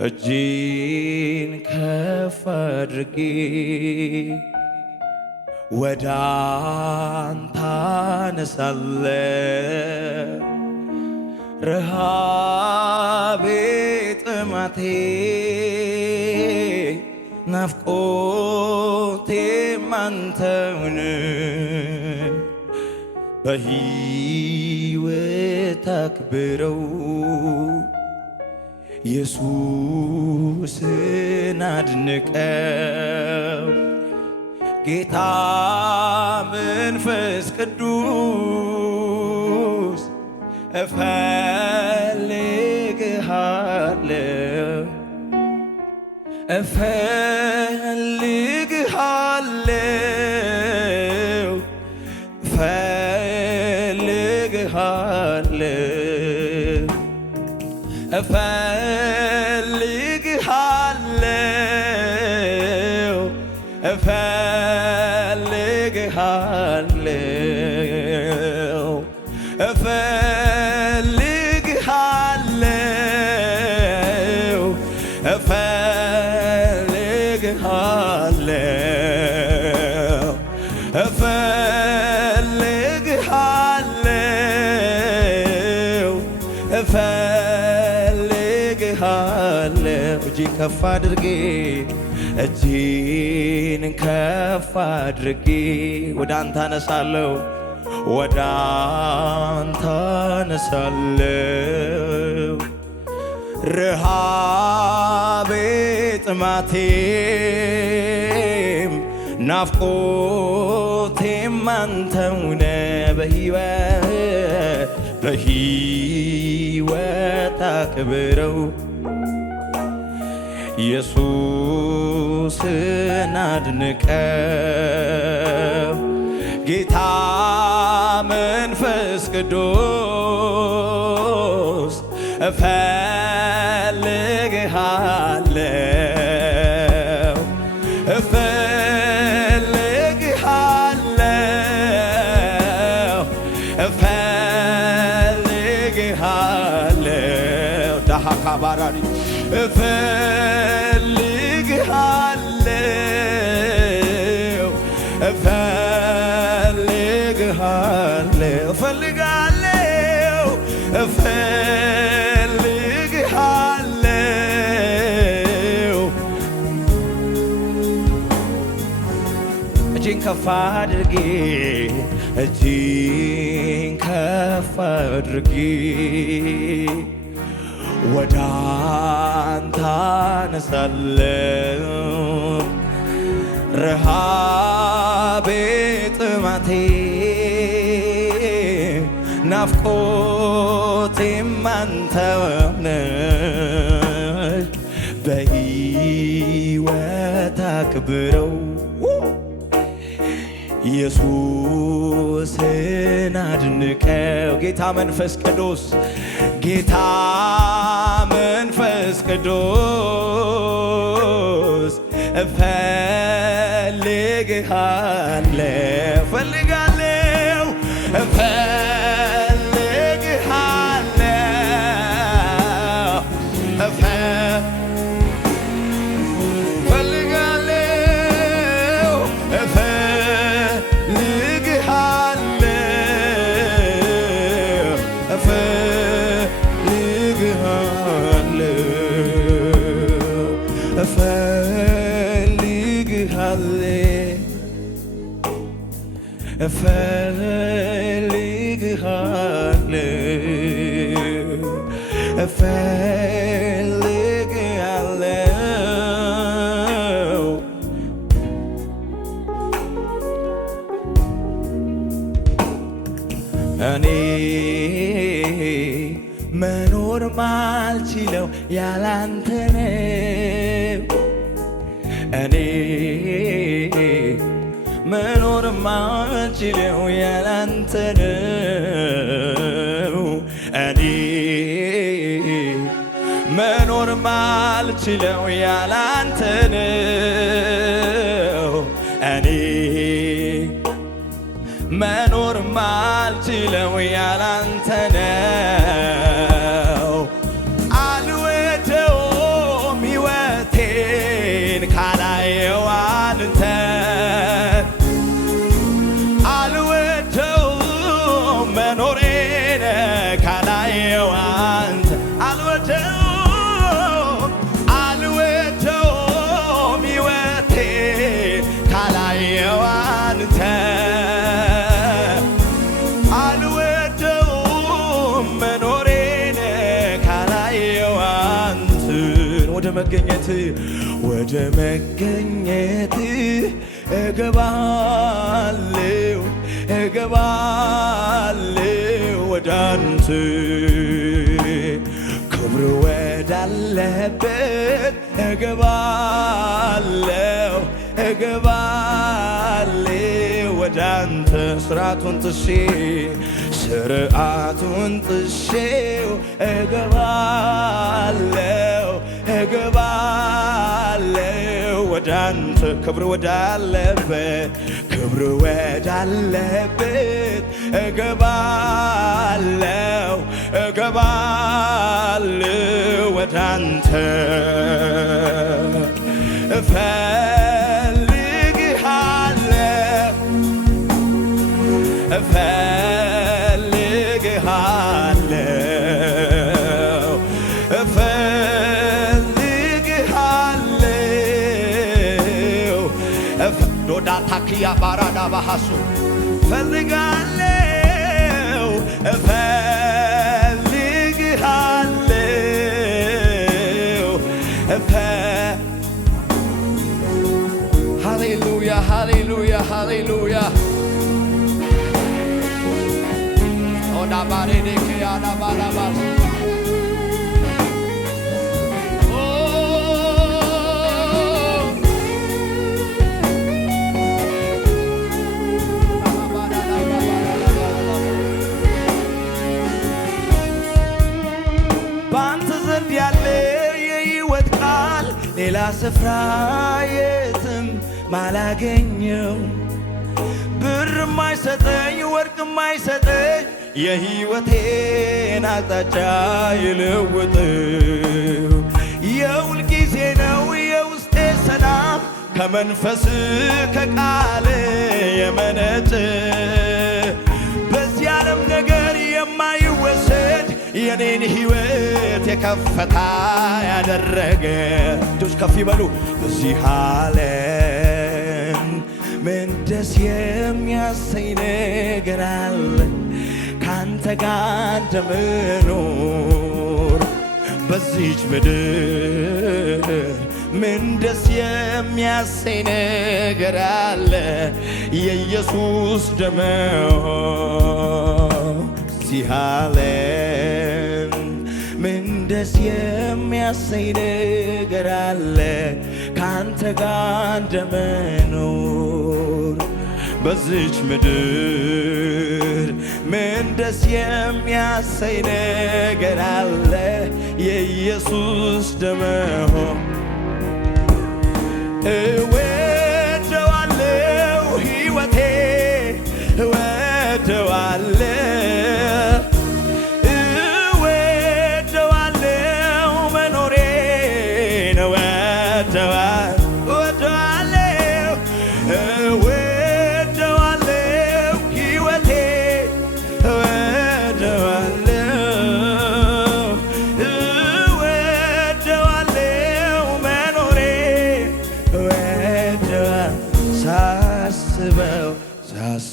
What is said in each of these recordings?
እጄን ከፍ አድርጌ ወደ አንተ አነሳለሁ። ረሃቤ ጥማቴ ናፍቆቴም አንተው ነህ። በሕይወት አክብረው ኢየሱስን አድንቀው። ጌታ መንፈስ ቅዱስ እፈልግሃለሁ እፈልግሃለሁ እፈልግሃለሁ እፈልግሃለሁ እፈልግሃለሁ እፈልግሃለሁ እፈልግሃለሁ እፈልግሃለሁ እፈልግሃለሁ። እጄን ከፍ አድርጌ እጄን ከፍ አድርጌ ወደ አንተ አነሳለሁ ወደ አንተ አነሳለሁ። ረሃቤ ጥማቴም ናፍቆቴም አንተው ነህ። በሕይወት አክብረው ኢየሱስን አድንቀው። ጌታ መንፈስ ቅዱስ እፈልግሃለሁ እፈልግሃለሁ እፈልግሃለሁ ዳሃካ ባራሪ እፈልግሃለሁ እፈልግሃለሁ እፈልግሃለሁ እፈልግሃለሁ። እጄን ከፍ አድርጌ እጄን ከፍ አድርጌ ወደ አንተ አነሳለሁ። ረሃቤ ጥማቴ ናፍቆቴም አንተው ነህ። በሕይወት አክብረው ኢየሱስን አድንቀው። ጌታ መንፈስ ቅዱስ ጌታ መንፈስ ቅዱስ እፈልግሃለሁ እፈልግሃለሁ እፈልግሃለሁ እፈልግሃለሁ። እኔ መኖር ማልችለው ያላንተ ነው። እኔ መኖር ማልችለው ያላንተ ነው። እኔ መኖር ማልችለው ያላንተ ነው። እኔ መኖር ማልችለው ያላንተ ነው። አልወደውም ወደ መገኘት እገባለሁ ወደ አንተ ክብር ወዳለበት እገባለሁ ወደ አንተ ስርዓቱን ጥሼው እገባለሁ ወደ አንተ ክብር ወዳለበት እገባለሁ ወደ አንተ ዶዳታኪያ ባራዳ ባሃሱ ፈልጋለሁ ሃሌሉያ ሃሌሉያ ሃሌሉያ ኦዳ ባሬዴኪያ ዳባራባስ ሌላ ስፍራ የትም ማላገኘው ብር ማይሰጠኝ ወርቅ ማይሰጠኝ የሕይወቴን አቅጣጫ ይለውጠው የሁል ጊዜ ነው የውስጤ ሰላም ከመንፈስ ከቃል የመነጨ በዚህ ዓለም ነገር የማይወሰድ የኔን ሕይወት የከፈታ ያደረገ እጆች ከፍ ይበሉ። በዚህ ዓለም ምን ደስ የሚያሰኝ ነገር አለ ካንተ ጋር እንደምኖር በዚች ምድር ምን ደስ የሚያሰኝ ነገር አለ የኢየሱስ ደም በዚህ ዓለም ምን ደስ የሚያሰኝ ነገር አለ ካንተ ጋር እንደመኖር በዚች ምድር ምን ደስ የሚያሰኝ ነገር አለ የኢየሱስ ደም እወደዋለሁ ሕይወቴ እወደዋለሁ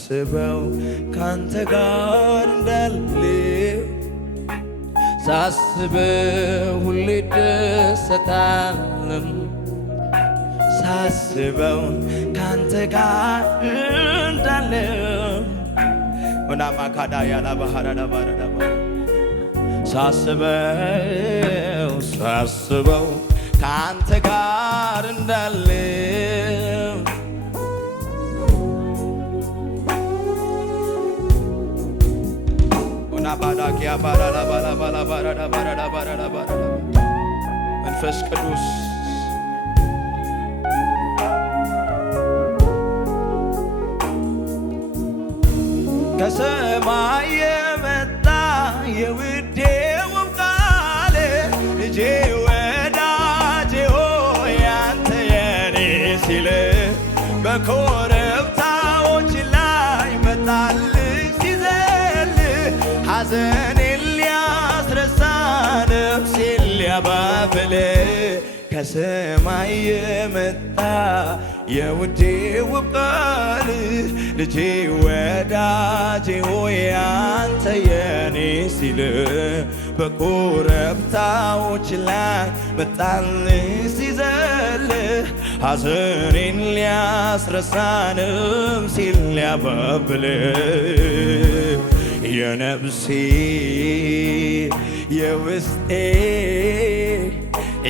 ሳስበው ካንተ ጋር እንዳለው ሳስበው ሁሌ ደስታለም ሳስበው ካንተ ጋር እንዳለው ወናማካዳ ያላ ባህራዳ ባራዳ ሳስበው ካንተ ጋር እንዳለው ባዳኪያ ባራላ ባላ ባላ ባራዳ ባራዳ ባራዳ ባራዳ መንፈስ ቅዱስ ከሰማይ የመጣ የውዴ ውብ ቃል ልጄ ወዳጄ ሆይ አንተ የኔ ሲል በኮረብታዎች ላይ መጣልኝ ሲዘል ሐዘኔን ሊያስረሳ ነፍሴን ሊያባብል ከሰማይ የመጣ የውዴ ውብ ቃል ልጄ ወዳጄ ሆይ አንተ የኔ ሲል በኮረብታዎች ላይ መጣልኝ ሲዘል ሐዘኔን ሊያስረሳንም ሲል ሊያባብል የነፍሴ የውስጤ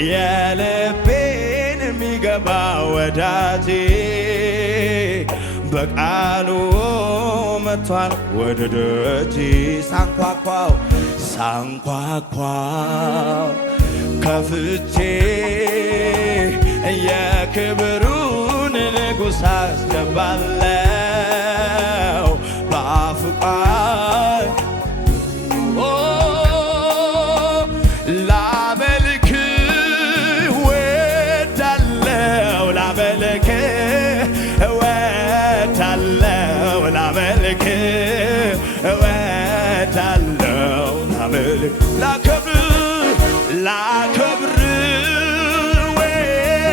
የልቤን የሚገባ ወዳጄ በቃሉ መጥቷል ወደ ደጄ ሳንኳኳው ከፍቼ የክብሩን ንጉሥ አስገባለሁ በአፍ ቃል ላመልክ እወዳለሁ ላመልክ እወዳለሁ ላመልክ እወዳለሁ ላመልክ ላከብር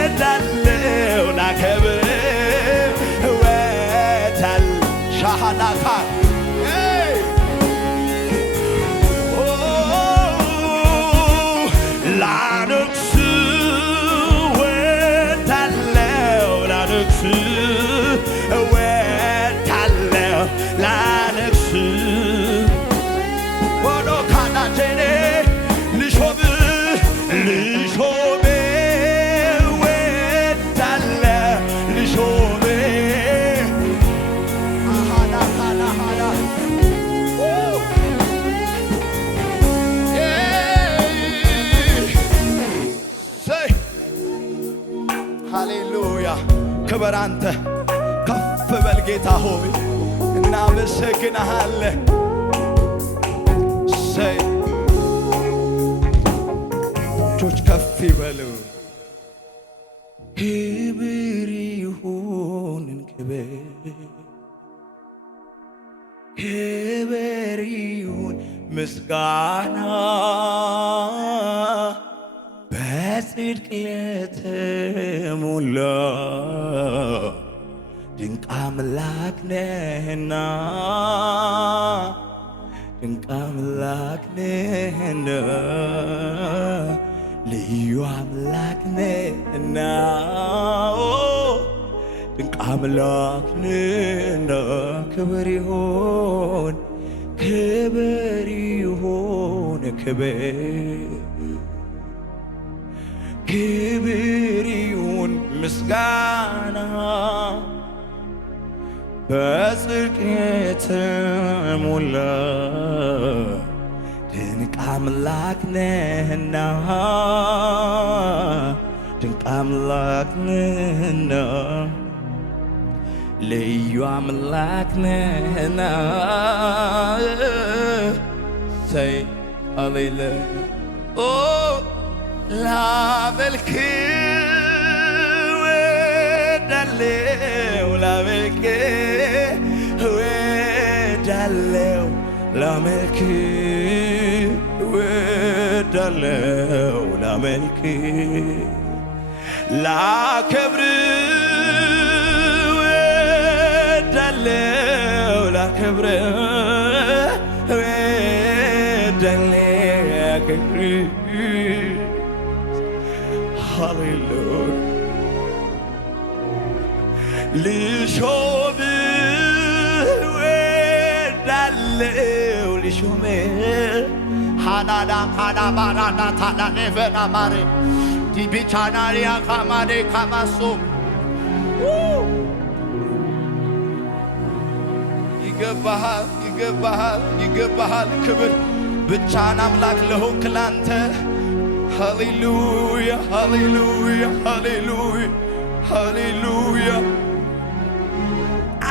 እወዳለሁ ላከብር እወዳለሁ ሻሃዳካ ላነግስ እወዳለሁ ላነግስ እወዳለሁ ላነግስ ወዶ ካናቴኔ ልሾም እወዳለሁ ልሾም ሃሌሉያ ክብር አንተ ከፍ በል ጌታ ሆይ እናመሰግንሃለን። እጆች ከፍ ይበሉ። ክብር ይሁን ክብር ይሁን ምስጋና በጽድቅ የተሞላ ድንቅ አምላክ ነህና ድንቅ አምላክ ነህና ልዩ አምላክ ነህና ድንቅ አምላክ ነህና ክብር ይሁን ክብር ይሁን ክብር ይሁን ምስጋና በጽድቅ የተሞላ ድንቅ አምላክ ነህና ድንቅ አምላክ ነህና ልዩ አምላክ ነህና say hallelujah ላመልክ እወዳለሁ ላመልክ እወዳለሁ ላመልክ እወዳለሁ ላመልክ ላከብር እወዳለሁ ላከብር እወዳለሁ ሃሌሉያ ልሾም እወዳለሁ ልሾም ሃናዳ ሃናባራዳ ታዳኔቨና ማሬ ዲቢቻናሪያ ካማዴ ካማሶ ይገባሃል ይገባሃል ይገባሃል ክብር ብቻን አምላክ ለሆንክ ላንተ ሃሌሉያ ሃሌሉያ ሃሌሉያ ሃሌሉያ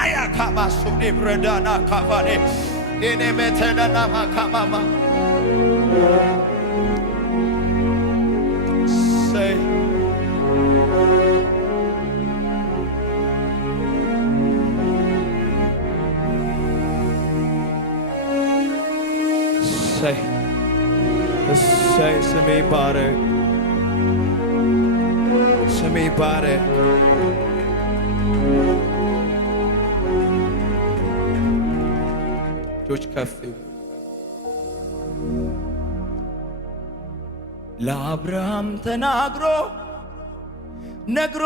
አያ ካማሶ ብረዳና ካፋኔ እኔ መተናና ማካማማ say ስሜ ይባረክ ስሜ ይባረክ እጆች ከፍ ለአብርሃም ተናግሮ ነግሮ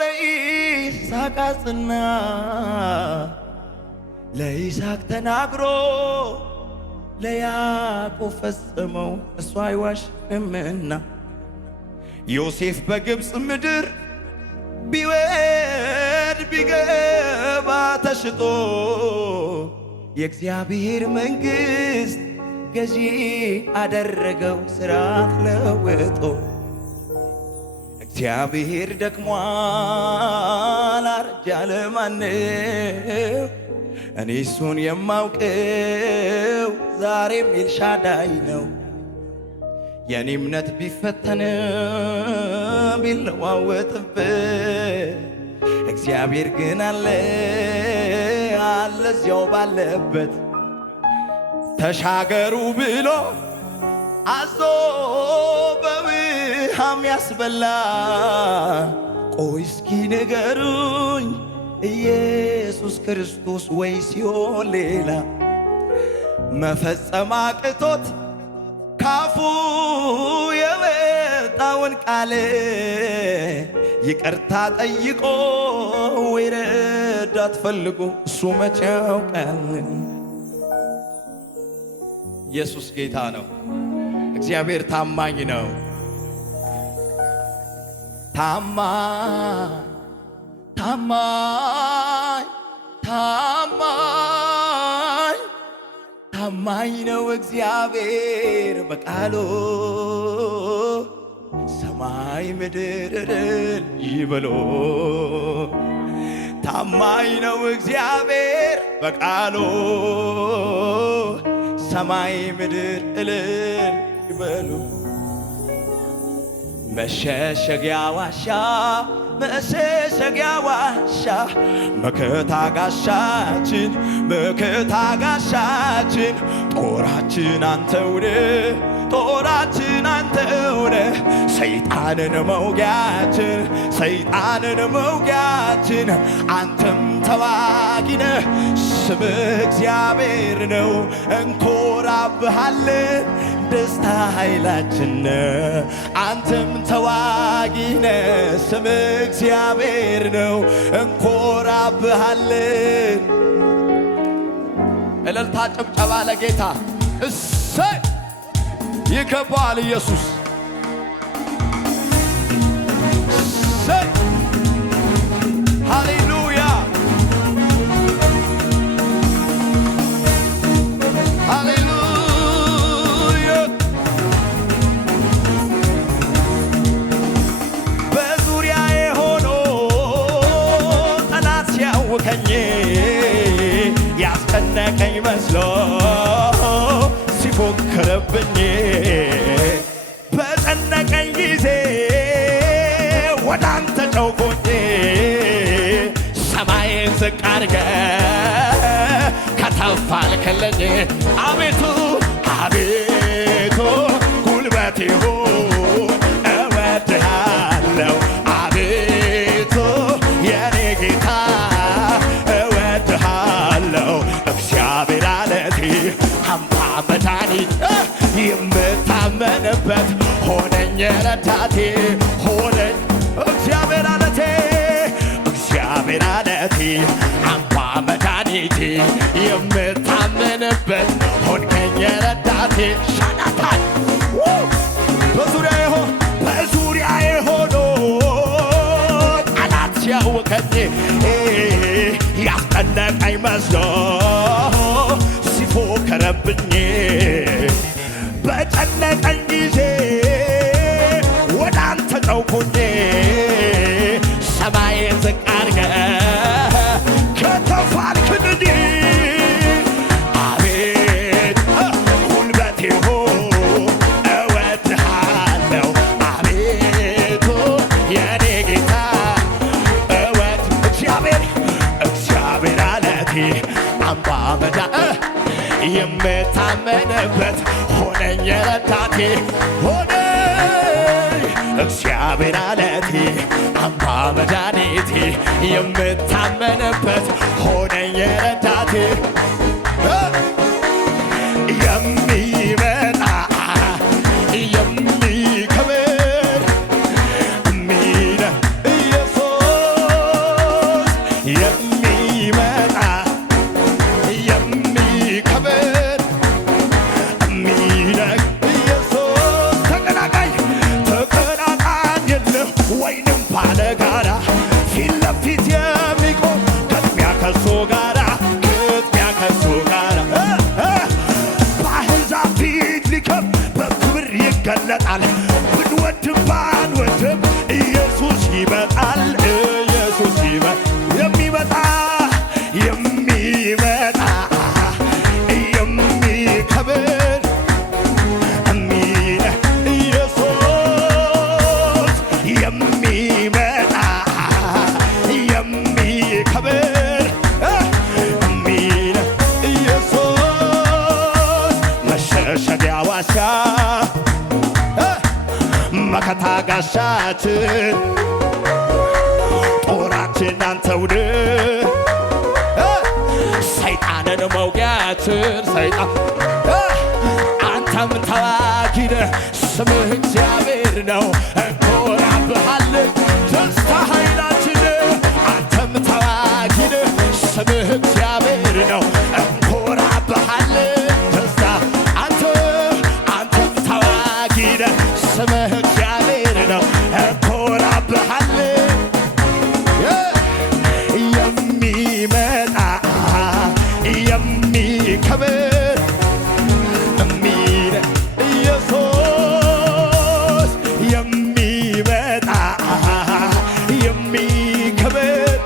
ለይስሐቅ አጽና ለይስሐቅ ተናግሮ ለያዕቆብ ፈጸመው እሱ አይዋሽምና ዮሴፍ በግብፅ ምድር ቢወድ ቢገባ ተሽጦ የእግዚአብሔር መንግሥት ገዢ አደረገው ሥርዓት ለውጦ እግዚአብሔር ደክሟል አረጀ አለ ማነው? እኔ እሱን የማውቀው ዛሬም ኤልሻዳይ ነው። የኔ እምነት ቢፈተን ቢለዋወጥብህ እግዚአብሔር ግን አለ እዚያው ባለበት ተሻገሩ ብሎ አዞ በውሃም ያስበላ ቆይ እስኪ ንገሩኝ ኢየሱስ ክርስቶስ ወይ ሲሆን ሌላ መፈጸም አቅቶት ካፉ የወጣውን ቃል ይቅርታ ጠይቆ ወይ ረዳት ፈልጎ እሱ መቼ ያውቃል? ኢየሱስ ጌታ ነው። እግዚአብሔር ታማኝ ነው። ታማኝ ታማኝ ታማኝ ታማኝ ነው እግዚአብሔር በቃሉ ሰማይ ምድር ይበሎ። ታማኝ ነው እግዚአብሔር በቃሉ ሰማይ ምድር እልል ይበሉ። መሸሸጊያ ዋሻ መሸሸጊያ ዋሻ መከታ ጋሻችን መከታ ጋሻችን ጦራችን አንተውነ ጦራችን አንተውነ ሰይጣንን መውጊያችን ሰይጣንን መውጊያችን አንተም ተዋጊነ ስምህ እግዚአብሔር ነው እንኮራብሃለን ደስታ ኃይላችን አንተም ተዋጊነ ስምህ እግዚአብሔር ነው እንኮራብሃለን። እልልታ ጭብጨባ ለጌታ እሰይ ይገባል ኢየሱስ እሰይ ሃሌሉያ ሃሌሉያ። በዙሪያዬ ሆኖ ጠላት ሲያውከኝ ያስጨነቀኝ መስሎ ሲፎክርብኝ በጨነቀኝ ጊዜ ወደ አንተ ጮኽኩኝ ሰማይን ዝቅ አድርገህ ከተፍ አልክልኝ። አቤቱ አቤቱ ጉልበቴ ሆይ እወድሃለሁ አቤቱ የኔ ጌታ እወድሃለሁ እግዚአብሔር አለቴ አምባ መድኃኒት የምታመንበት ሆነኝ ረዳቴ ሆነኝ እግዚአብሔር አለቴ እግዚአብሔር አለቴ አምባ መድኃኒቴ የምታመንበት ሆንከኝ ረዳቴ ሻዳታል በዙሪያዬ ሆኖ ጠላት ሲያውከኝ ያስጨነቀኝ መስሎ ሲፎክርብኝ በጨነቀኝ ጊዜ ወደ አንተ ጮኽኩኝ ሰማይን ዝቅ አድርገህ ከተፍ አልክልኝ። አቤት ጉልበቴ ሆይ እወድሃለሁ አቤቱ የኔ ጌታ እግዚአብሔር አለቴ አምባ መድኃኒቴ የምታመንበት ሆነኝ ረዳቴ ሆነኝ እግዚአብሔር አለቴ አምባ መድኃኒቴ የምታመንበት ሆነኝ ረዳቴ የሚመጣ ባለ ጋራ ፊት ለፊት የሚቆም ግጥሚያ ከሱ ጋራ ግጥሚያ ከሱ ጋራ በአሕዛብ ፊት ሊከብ በክብር ይገለጣል። ብንወድም ባንወድም ኢየሱስ ይመጣል። ኢየሱስ የሚመጣ የሚመጣ የሚከብር ኢየሱስ የሚመጣ የሚከብር ኢየሱስ መሸሸጊያ ዋሻ መከታ ጋሻችን ጦራችን አንተውድ ሰይጣንን መውጊያችን ሰይጣን አንተም ተዋጊ ነህ ስምህ እግዚአብሔር ነው እንኮራብሃለን ደስታ ኃይላችን አንተም ተዋጊ ነህ ስምህ እግዚአብሔር ነው እንኮራብሃለን ደስታ አንተም ተዋጊ ነህ ስምህ እግዚአብሔር ነው እንኮራብሃለን የሚመጣ የሚከብር ኢየሱስ የሚመጣ የሚከብር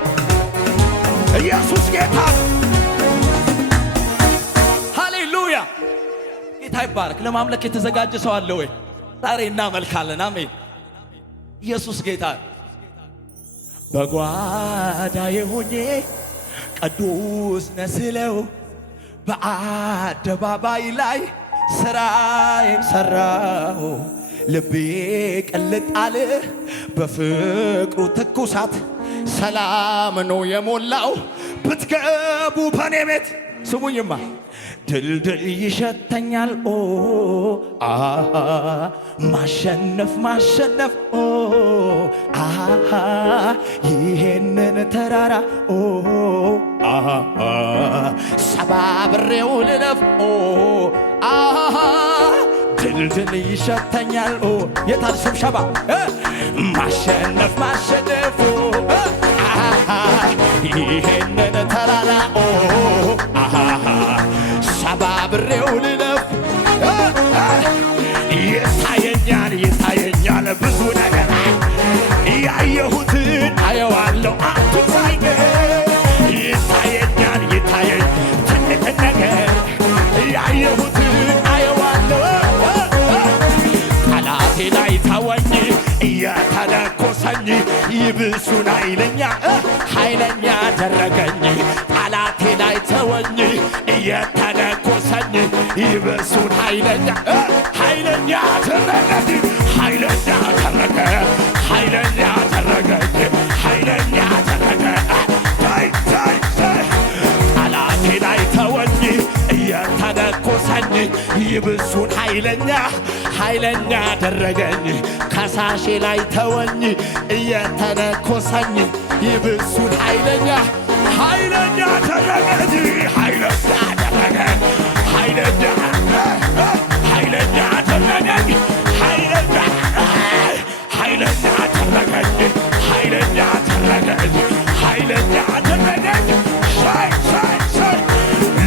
ኢየሱስ ጌታ ሃሌሉያ ጌታ ይባረክ። ለማምለክ የተዘጋጀ ሰው አለ ወይ? ዛሬ እናመልካለን። አሜን። ኢየሱስ ጌታ በጓዳዬ ሆኜ ቅዱስ ነህ ስለው በአደባባይ ላይ ሥራዬን ሠራሁ። ልቤ ቅልጥ አለ በፍቅሩ ትኩሳት ሰላም ነው የሞላው ብትገቡ በኔ ቤት ስሙኝማ ድልድል ይሸተኛል ማሸነፍ ማሸነፍ ይሄንን ተራራ ሰባብሬው ልለፍ ድልድል ይሸተኛል የታል ስብሸባ ማሸነፍ ማሸነፍ ይሄንን ተራራ ሰባብሬው ልለፍ ይታየኛል ብዙ ነገር ያየሁትን አየዋለሁ አትሳይገ ይታየኝ ትልቅ ነገር ያየሁትን አየዋለሁ ጠላቴ ላይ ተወኝ እየተነኮሰኝ ይብሱን ኃይለኛ አደረገኝ ጠላቴ ላይ ተወኝ እየተነኮሰኝ ይብሱን ኃይለኛ አደረገኝ ጠላቴ ላይ ተወኝ እየተነኮሰኝ ይብሱን ኃይለኛ አደረገኝ ከሳሼ ላይ ተወኝ እየተነኮሰኝ ይብሱን ኃይለኛ አደረገኝ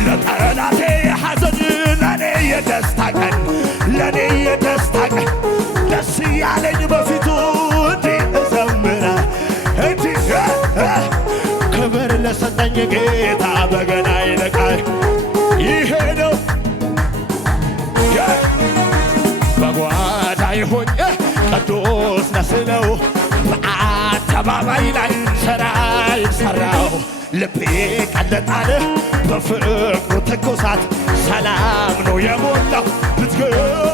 ለጠላቴ ሐዘን ለኔ የደስታ ቀን ደስ ያለኝ በፊቱ እንዲህ እዘምራ ክብር ለሰጠኝ ጌታ በገና ይነቃል ይሄ ነው በጓዳዬ ሆኜ ቅዱስ ነህ ስለው በአደባባይ ላይ ሥራዬን ሠራሁ። ልቤ ቀለጥ አለ በፍቅሩ ትኩሳት ሰላም ነው የሞላው ብትገቡ